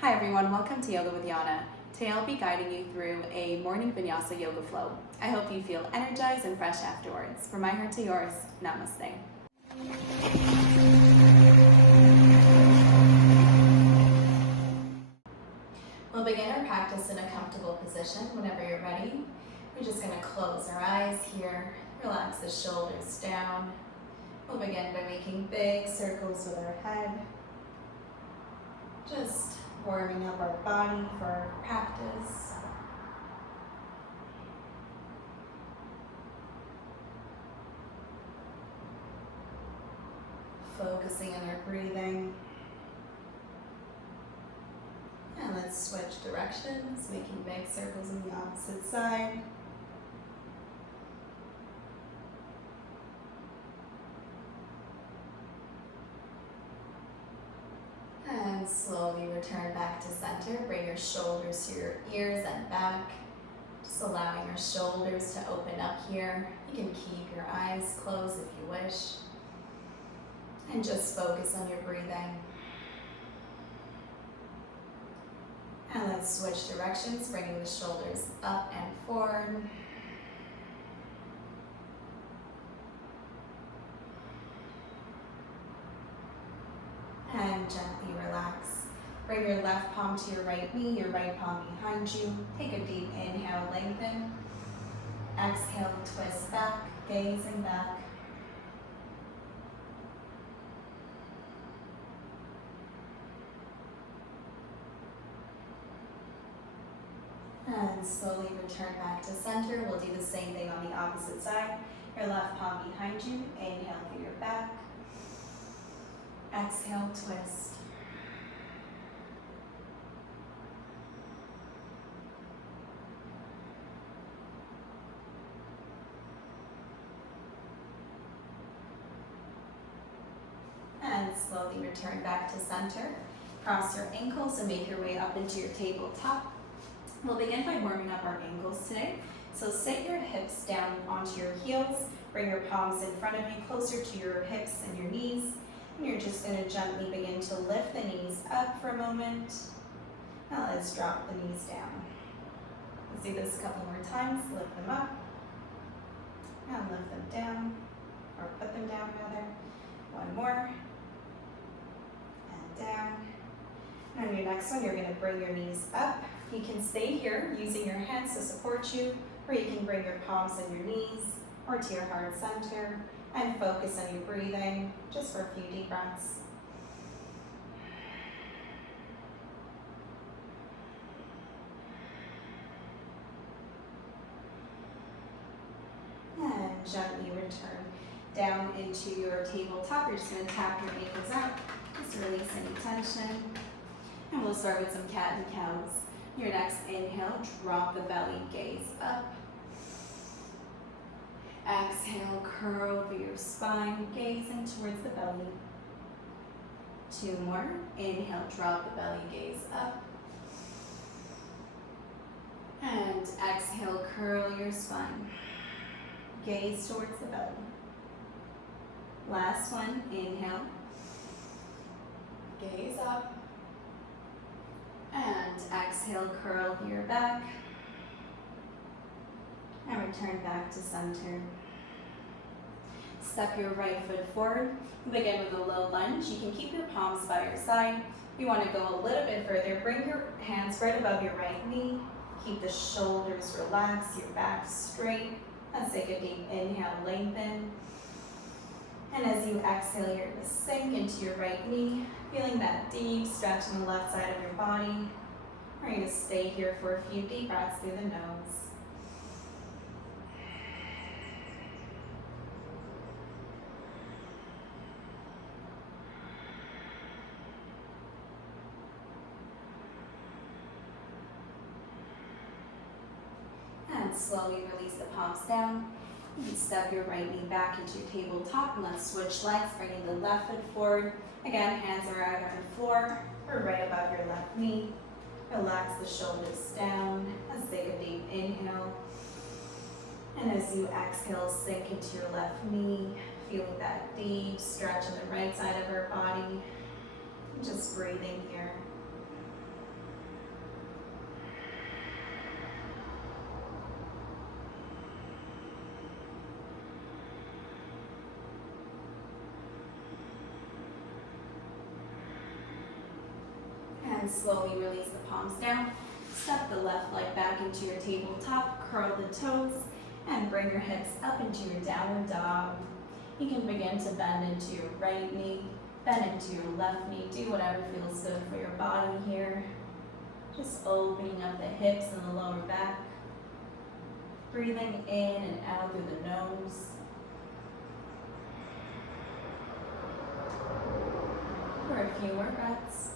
Hi everyone, welcome to Yoga with Yana. Today I'll be guiding you through a morning Vinyasa yoga flow. I hope you feel energized and fresh afterwards. From my heart to yours, Namaste. We'll begin our practice in a comfortable position. Whenever you're ready, we're just going to close our eyes here, relax the shoulders down. We'll begin by making big circles with our head. Just warming up our body for our practice. Focusing on our breathing. And let's switch directions, making big circles on the opposite side. And slowly return back to center. Bring your shoulders to your ears and back. Just allowing your shoulders to open up here. You can keep your eyes closed if you wish. And just focus on your breathing. And let's switch directions, bringing the shoulders up and forward. And gently relax. Bring your left palm to your right knee, your right palm behind you. Take a deep inhale, lengthen. Exhale, twist back, gazing back. And slowly return back to center. We'll do the same thing on the opposite side. Your left palm behind you. Inhale through your back. Exhale, twist. And slowly return back to center. Cross your ankles and make your way up into your tabletop. We'll begin by warming up our ankles today. So sit your hips down onto your heels. Bring your palms in front of you, closer to your hips and your knees. And you're just going to gently begin to lift the knees up for a moment. Now let's drop the knees down. Let's do this a couple more times. Lift them up. And lift them down. Or put them down rather. One more. And down. And on your next one, you're going to bring your knees up. You can stay here using your hands to support you, or you can bring your palms on your knees or to your heart center and focus on your breathing just for a few deep breaths. And gently return down into your tabletop. You're just going to tap your ankles out just to release any tension. And we'll start with some cat and cows. Your next inhale, drop the belly, gaze up. Exhale, curl through your spine, gazing towards the belly. Two more. Inhale, drop the belly, gaze up. And exhale, curl your spine. Gaze towards the belly. Last one. Inhale. Gaze up. And exhale, curl your back. And return back to center. Step your right foot forward. Begin with a low lunge. You can keep your palms by your side. You want to go a little bit further. Bring your hands right above your right knee. Keep the shoulders relaxed, your back straight. Let's take a deep inhale, lengthen. And as you exhale, you're going to sink into your right knee, feeling that deep stretch on the left side of your body. We're going to stay here for a few deep breaths through the nose. And slowly release the palms down. You can step your right knee back into your tabletop and let's switch legs, bringing the left foot forward. Again, hands are either on the floor or right above your left knee. Relax the shoulders down. Let's take a deep inhale. And as you exhale, sink into your left knee, feeling that deep stretch on the right side of our body. Just breathing here. And slowly release the palms down. Step the left leg back into your tabletop, curl the toes, and bring your hips up into your downward dog. You can begin to bend into your right knee, bend into your left knee. Do whatever feels good for your body here. Just opening up the hips and the lower back. Breathing in and out through the nose. For a few more breaths.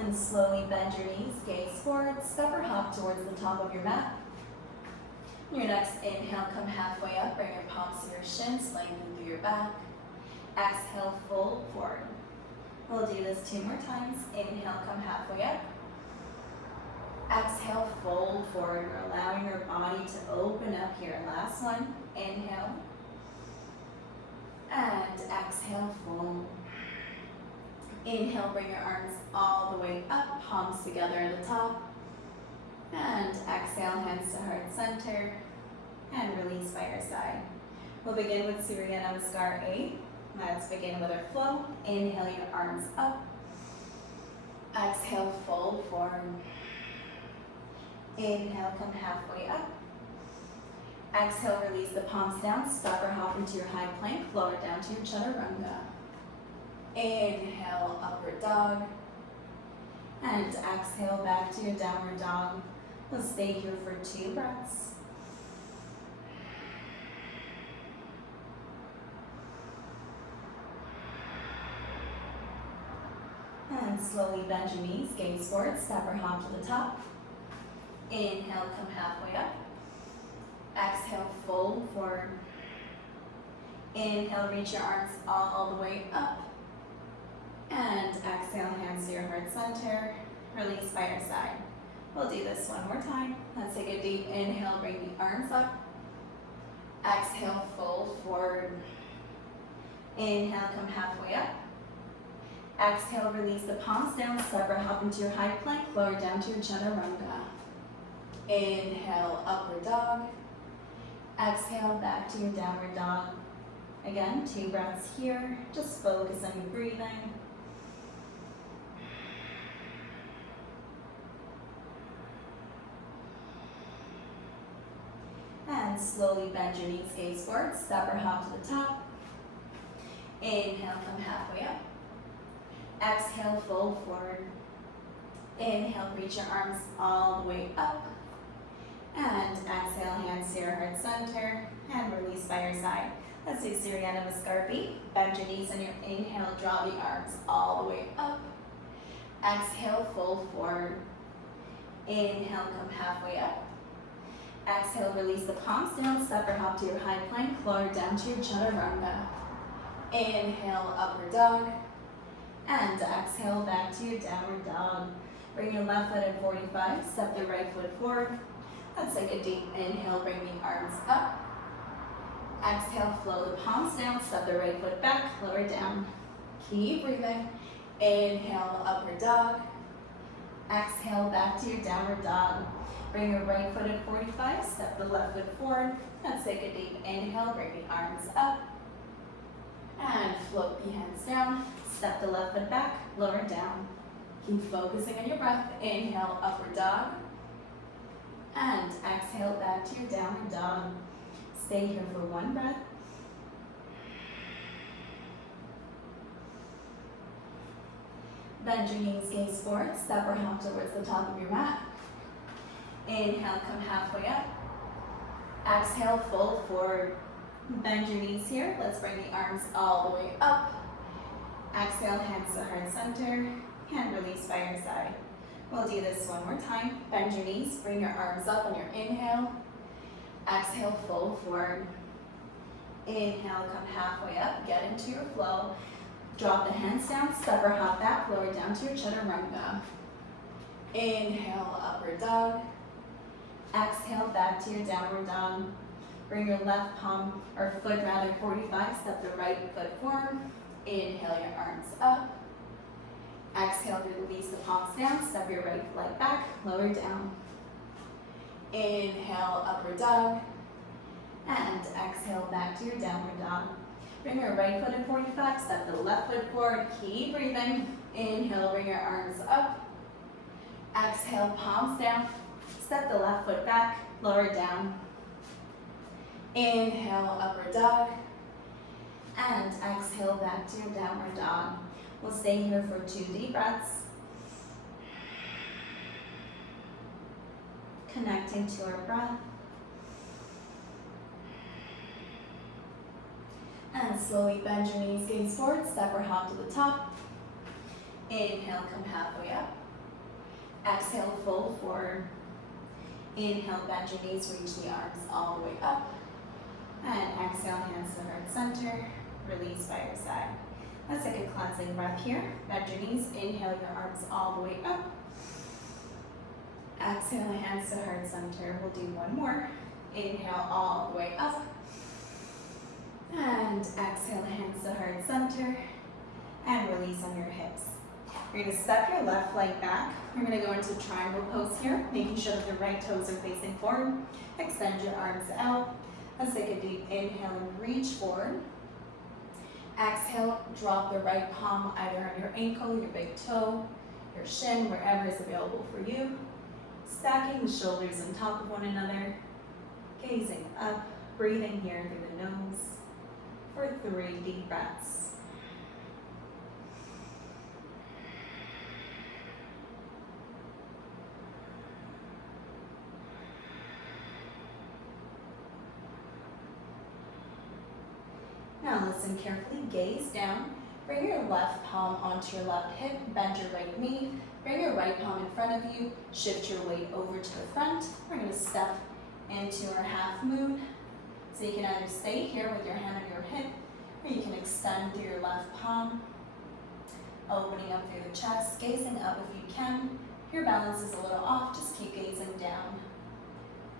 And slowly bend your knees, gaze forward, step or hop towards the top of your mat. Your next inhale, come halfway up, bring your palms to your shins, lengthen through your back. Exhale, fold forward. We'll do this 2 more times. Inhale, come halfway up. Exhale, fold forward. We're allowing your body to open up here. Last one. Inhale. And exhale, fold. Inhale, bring your arms all the way up, palms together at the top. And exhale, hands to heart center. And release by your side. We'll begin with Surya Namaskar 8. Let's begin with our flow. Inhale your arms up. Exhale, fold forward. Inhale, come halfway up. Exhale, release the palms down. Step or hop into your high plank. Lower down to your chaturanga. Inhale, upward dog. And exhale, back to your downward dog. We'll stay here for 2 breaths. And slowly bend your knees, gaze forward, step or hop to the top. Inhale, come halfway up. Exhale, fold forward. Inhale, reach your arms all the way up. And exhale, hands to your heart center. Release by your side. We'll do this 1 more time. Let's take a deep inhale, bring the arms up. Exhale, fold forward. Inhale, come halfway up. Exhale, release the palms down, step or hop into your high plank, lower down to your chaturanga. Inhale, upward dog. Exhale, back to your downward dog. Again, 2 breaths here. Just focus on your breathing. And slowly bend your knees, gaze forward, step or hop to the top. Inhale, come halfway up. Exhale, fold forward. Inhale, reach your arms all the way up. And exhale, hands to your heart center. And release by your side. Let's do Surya Namaskar B. Bend your knees on your inhale, draw the arms all the way up. Exhale, fold forward. Inhale, come halfway up. Exhale, release the palms down, step or hop to your high plank, lower down to your chaturanga. Inhale, upward dog. And exhale, back to your downward dog. Bring your left foot at 45, step the right foot forward. Let's take a deep inhale, bring the arms up. Exhale, flow the palms down, step the right foot back, lower down. Keep breathing. Inhale, upward dog. Exhale, back to your downward dog. Bring your right foot at 45, step the left foot forward. Let's take a deep inhale, bring the arms up. And float the hands down. Step the left foot back, lower down. Keep focusing on your breath. Inhale, upward dog. And exhale, back to your downward dog. Stay here for 1 breath. Bend your knees, gaze forward, step or hop towards the top of your mat. Inhale, come halfway up. Exhale, fold forward. Bend your knees here. Let's bring the arms all the way up. Exhale, hands to heart center, and release by your side. We'll do this 1 more time. Bend your knees, bring your arms up on your inhale. Exhale, fold forward. Inhale, come halfway up, get into your flow. Drop the hands down, step or hop back, lower down to your chaturanga. Inhale, upward dog. Exhale, back to your downward dog. Bring your left palm, or foot rather, 45, step the right foot forward. Inhale your arms up. Exhale, release the palms down, step your right leg back, lower down. Inhale, upward dog. And exhale, back to your downward dog. Bring your right foot in 45, step the left foot forward, keep breathing. Inhale, bring your arms up. Exhale, palms down. Step the left foot back, lower down. Inhale, upward dog. And exhale, back to your downward dog. We'll stay here for 2 deep breaths. Connecting to our breath. And slowly bend your knees, gaze forward, step or hop to the top. Inhale, come halfway up. Exhale, fold forward. Inhale, bend your knees, reach the arms all the way up. And exhale, hands to heart center, release by your side. Let's take a cleansing breath here. Bend your knees, inhale your arms all the way up. Exhale, hands to heart center. We'll do one more. Inhale all the way up. And exhale, hands to heart center. And release on your hips. You're going to step your left leg back. You're going to go into triangle pose here, making sure that the right toes are facing forward. Extend your arms out. Let's take a deep inhale and reach forward. Exhale, drop the right palm either on your ankle, your big toe, your shin, wherever is available for you. Stacking the shoulders on top of one another. Gazing up, breathing here through the nose for 3 deep breaths. Now listen carefully, gaze down. Bring your left palm onto your left hip, bend your right knee. Bring your right palm in front of you, shift your weight over to the front. We're going to step into our half moon. So you can either stay here with your hand on your hip, or you can extend through your left palm, opening up through the chest, gazing up if you can. If your balance is a little off, just keep gazing down.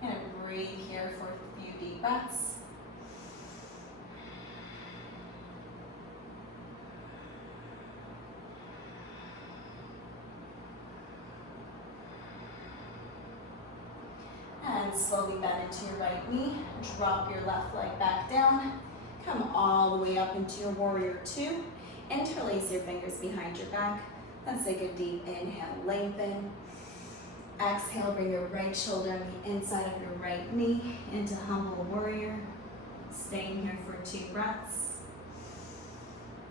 And breathe here for a few deep breaths. And slowly bend into your right knee, drop your left leg back down, come all the way up into your warrior 2, interlace your fingers behind your back. Let's take a deep inhale, lengthen. Exhale, bring your right shoulder on the inside of your right knee into humble warrior. Staying here for 2 breaths,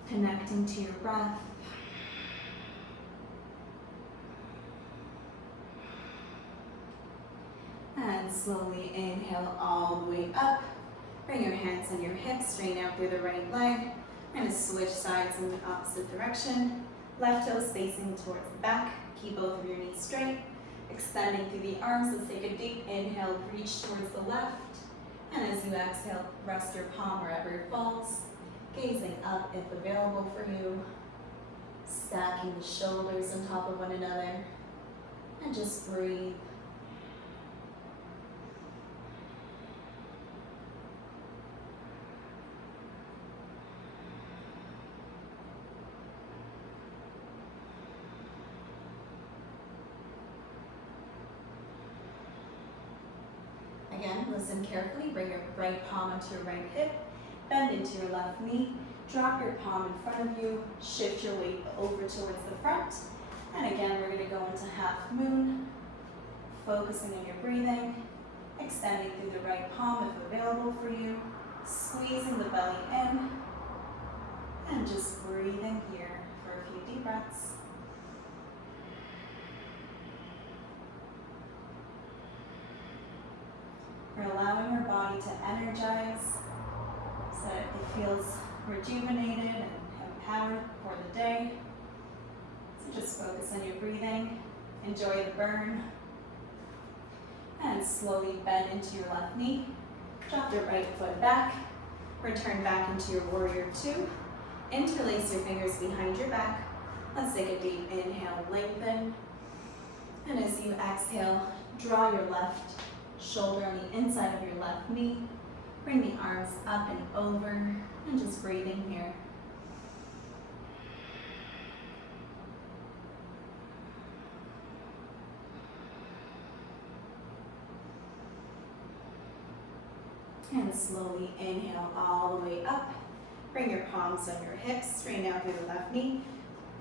connecting to your breath. And slowly inhale all the way up. Bring your hands on your hips, straighten out through the right leg. We're going to switch sides in the opposite direction. Left toes facing towards the back. Keep both of your knees straight. Extending through the arms. Let's take a deep inhale, reach towards the left. And as you exhale, rest your palm wherever it falls. Gazing up if available for you. Stacking the shoulders on top of one another. And just breathe. Again, listen carefully. Bring your right palm onto your right hip. Bend into your left knee. Drop your palm in front of you. Shift your weight over towards the front. And again, we're going to go into half moon. Focusing on your breathing. Extending through the right palm if available for you. Squeezing the belly in. And just breathing here for a few deep breaths. We're allowing our body to energize so that it feels rejuvenated and empowered for the day. So just focus on your breathing, enjoy the burn, and slowly bend into your left knee. Drop your right foot back, return back into your warrior 2. Interlace your fingers behind your back. Let's take a deep inhale, lengthen. And as you exhale, draw your left shoulder on the inside of your left knee. Bring the arms up and over, and just breathing here. And slowly inhale all the way up. Bring your palms on your hips, straighten out through the left knee.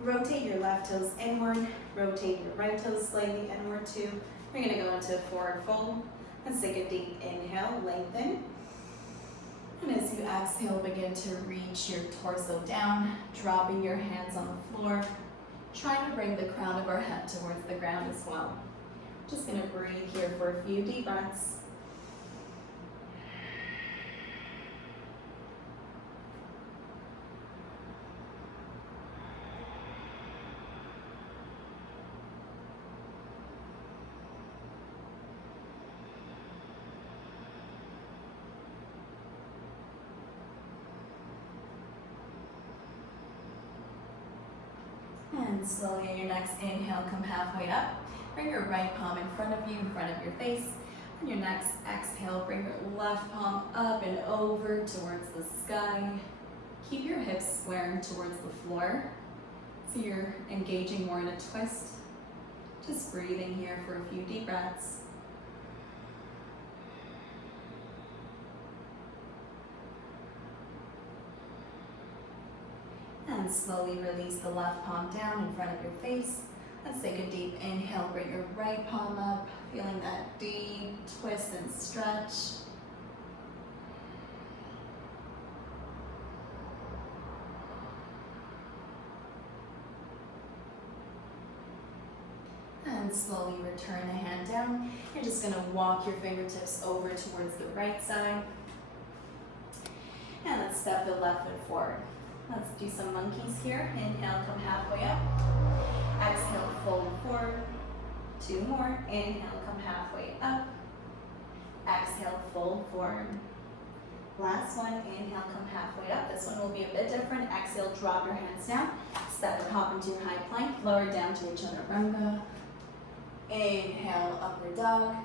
Rotate your left toes inward. Rotate your right toes slightly inward too. We're gonna go into a forward fold. Let's take a deep inhale, lengthen. And as you exhale, begin to reach your torso down, dropping your hands on the floor. Try to bring the crown of our head towards the ground as well. Just gonna breathe here for a few deep breaths. And slowly on your next inhale, come halfway up. Bring your right palm in front of you, in front of your face. On your next exhale, bring your left palm up and over towards the sky. Keep your hips squaring towards the floor. So you're engaging more in a twist. Just breathing here for a few deep breaths. And slowly release the left palm down in front of your face. Let's take a deep inhale, bring your right palm up, feeling that deep twist and stretch. And slowly return the hand down. You're just gonna walk your fingertips over towards the right side. And let's step the left foot forward. Let's do some monkeys here. Inhale, come halfway up. Exhale, fold forward. 2 more. Inhale, come halfway up. Exhale, fold forward. Last one. Inhale, come halfway up. This one will be a bit different. Exhale, drop your hands down. Step and hop into your high plank. Lower down to your chaturanga. Inhale, upward dog.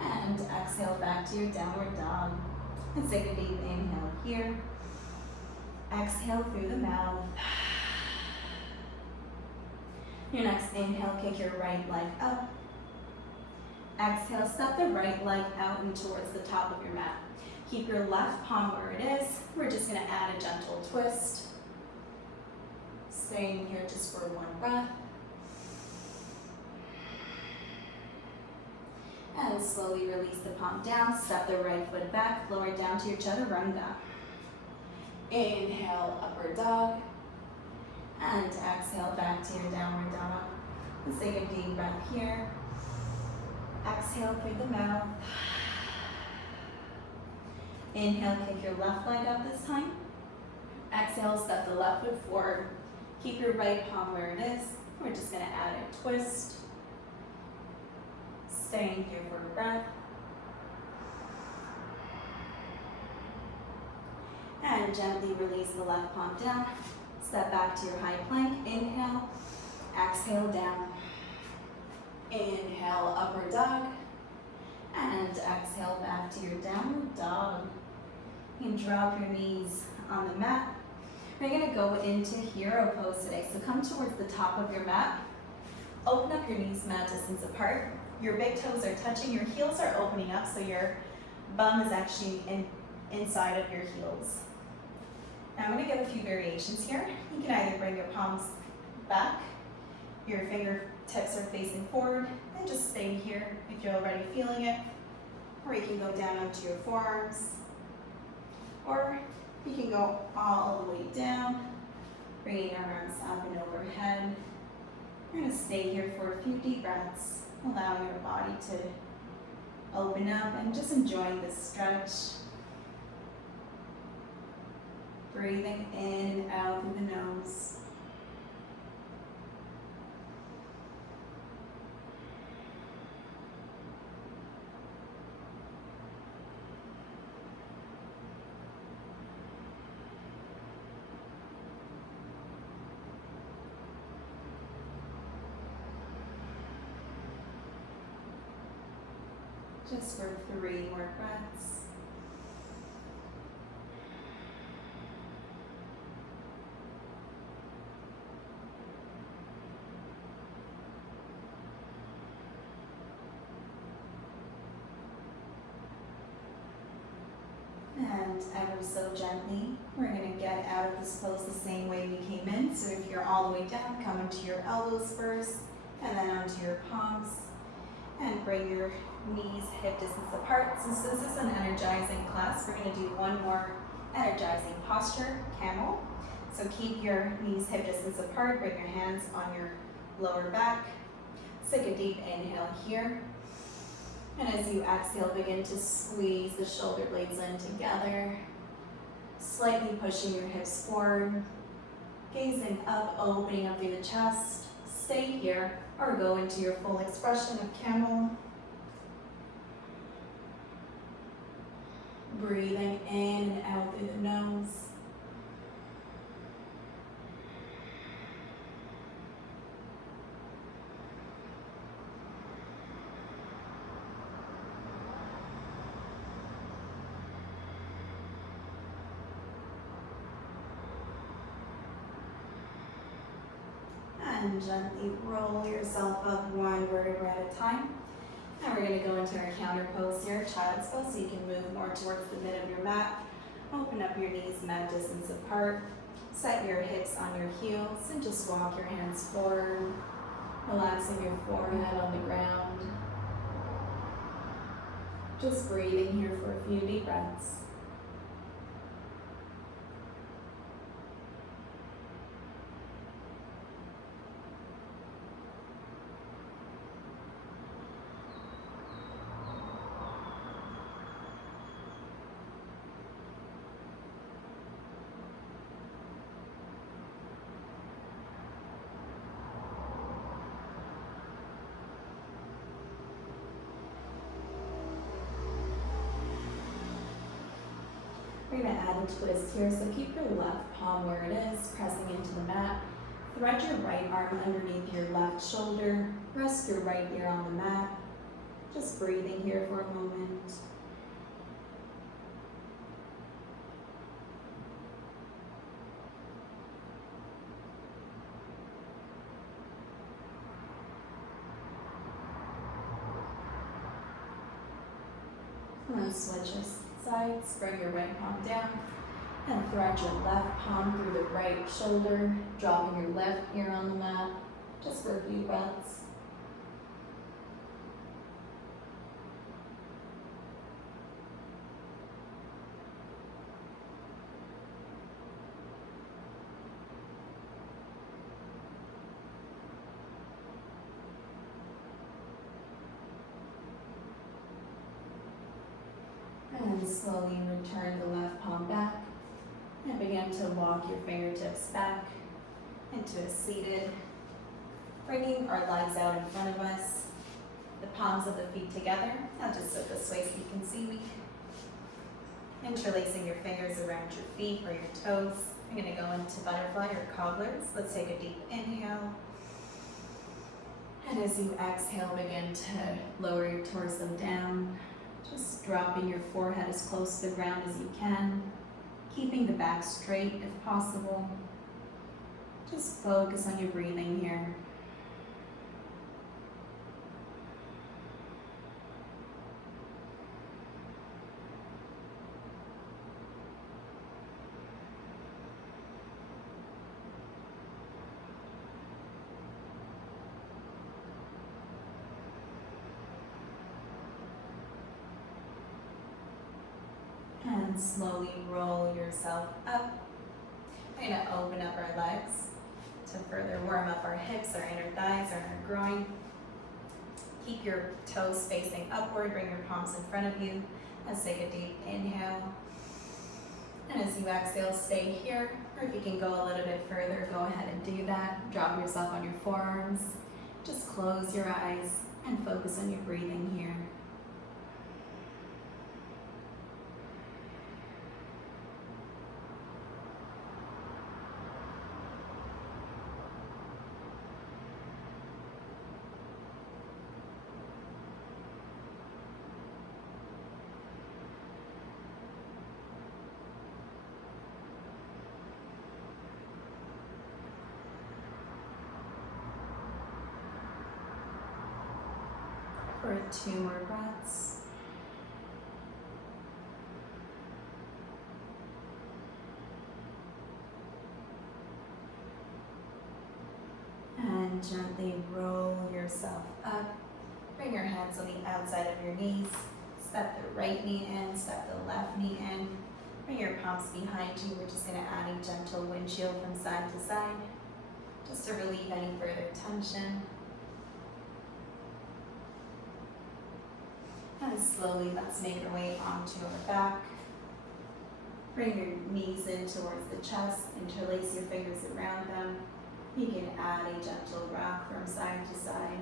And exhale, back to your downward dog. Let's take a deep inhale here. Exhale through the mouth. Your next inhale, kick your right leg up. Exhale, step the right leg out and towards the top of your mat. Keep your left palm where it is. We're just gonna add a gentle twist. Staying here just for 1 breath. And slowly release the palm down, step the right foot back, lower down to your chaturanga. Inhale, upward dog. And exhale, back to your downward dog. Let's take a deep breath here. Exhale through the mouth. Inhale, kick your left leg up this time. Exhale, step the left foot forward. Keep your right palm where it is. We're just gonna add a twist. Staying here for a breath. And gently release the left palm down. Step back to your high plank. Inhale, exhale down. Inhale, upward dog. And exhale back to your downward dog. You can drop your knees on the mat. We're gonna go into hero pose today. So come towards the top of your mat. Open up your knees mat distance apart. Your big toes are touching, your heels are opening up, so your bum is actually inside of your heels. Now I'm gonna give a few variations here. You can either bring your palms back, your fingertips are facing forward, and just stay here if you're already feeling it. Or you can go down onto your forearms. Or you can go all the way down, bringing your arms up and overhead. You're gonna stay here for a few deep breaths, allowing your body to open up and just enjoying this stretch. Breathing in and out through the nose. Just for 3 more breaths. And ever so gently, we're going to get out of this pose the same way we came in. So if you're all the way down, come into your elbows first, and then onto your palms. And bring your knees hip distance apart. Since this is an energizing class, we're going to do one more energizing posture, camel. So keep your knees hip distance apart, bring your hands on your lower back. Let's take a deep inhale here. And as you exhale, begin to squeeze the shoulder blades in together, slightly pushing your hips forward, gazing up, opening up through the chest. Stay here or go into your full expression of camel. Breathing in and out through the nose. And gently roll yourself up one vertebra at a time. And we're going to go into our counter pose here, child's pose, so you can move more towards the mid of your mat. Open up your knees mat distance apart. Set your hips on your heels and just walk your hands forward, relaxing your forehead on the ground. Just breathing here for a few deep breaths. We're going to add a twist here, so keep your left palm where it is, pressing into the mat. Thread your right arm underneath your left shoulder. Rest your right ear on the mat. Just breathing here for a moment. And then switch your sides, bring your right palm down, and thread your left palm through the right shoulder, dropping your left ear on the mat, just for a few breaths. And slowly return the left palm back and begin to walk your fingertips back into a seated, bringing our legs out in front of us, the palms of the feet together. I'll just sit this way so you can see me. Interlacing your fingers around your feet or your toes. I'm going to go into butterfly or cobblers. Let's take a deep inhale. And as you exhale, begin to lower your torso down. Just dropping your forehead as close to the ground as you can, keeping the back straight if possible. Just focus on your breathing here. And slowly roll yourself up. We're going to open up our legs to further warm up our hips, our inner thighs, or our groin. Keep your toes facing upward, bring your palms in front of you. Let's take a deep inhale. And as you exhale, stay here. Or if you can go a little bit further, go ahead and do that. Drop yourself on your forearms. Just close your eyes and focus on your breathing here. For 2 more breaths. And gently roll yourself up. Bring your hands on the outside of your knees. Step the right knee in, step the left knee in. Bring your palms behind you. We're just going to add a gentle windshield from side to side, just to relieve any further tension. And slowly, let's make our way onto our back. Bring your knees in towards the chest, interlace your fingers around them. You can add a gentle rock from side to side.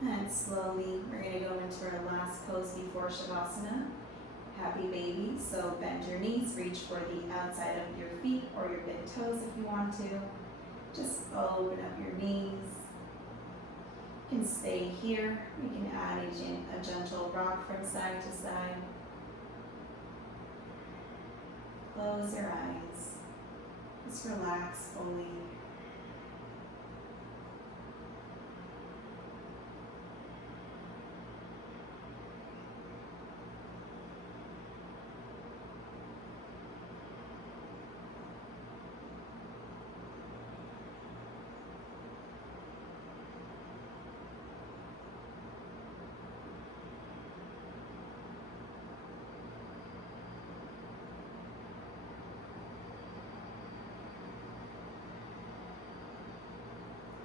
And slowly, we're going to go into our last pose before shavasana. Happy baby. So bend your knees, reach for the outside of your feet or your big toes if you want to. Just open up your knees. You can stay here. You can add a gentle rock from side to side. Close your eyes. Just relax fully.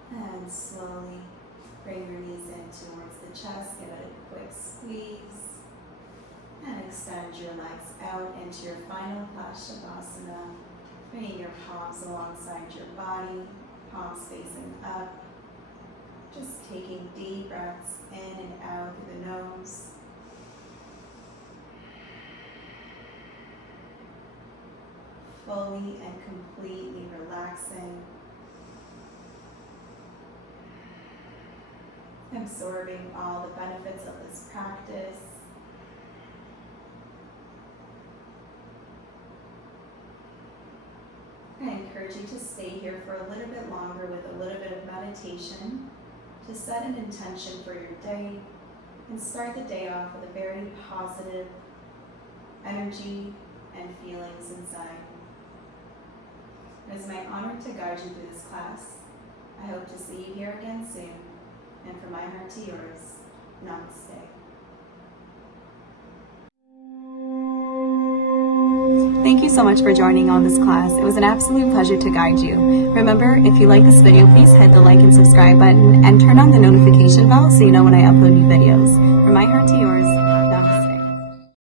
And slowly bring your knees in towards the chest, give it a quick squeeze, and extend your legs out into your final class shavasana. Bringing your palms alongside your body, palms facing up. Just taking deep breaths in and out through the nose. Fully and completely relaxing. Absorbing all the benefits of this practice. I encourage you to stay here for a little bit longer with a little bit of meditation to set an intention for your day and start the day off with a very positive energy and feelings inside. It is my honor to guide you through this class. I hope to see you here again soon. And from my heart to yours, Namaste. Thank you so much for joining on this class. It was an absolute pleasure to guide you. Remember, if you like this video, please hit the like and subscribe button and turn on the notification bell so you know when I upload new videos. From my heart to yours,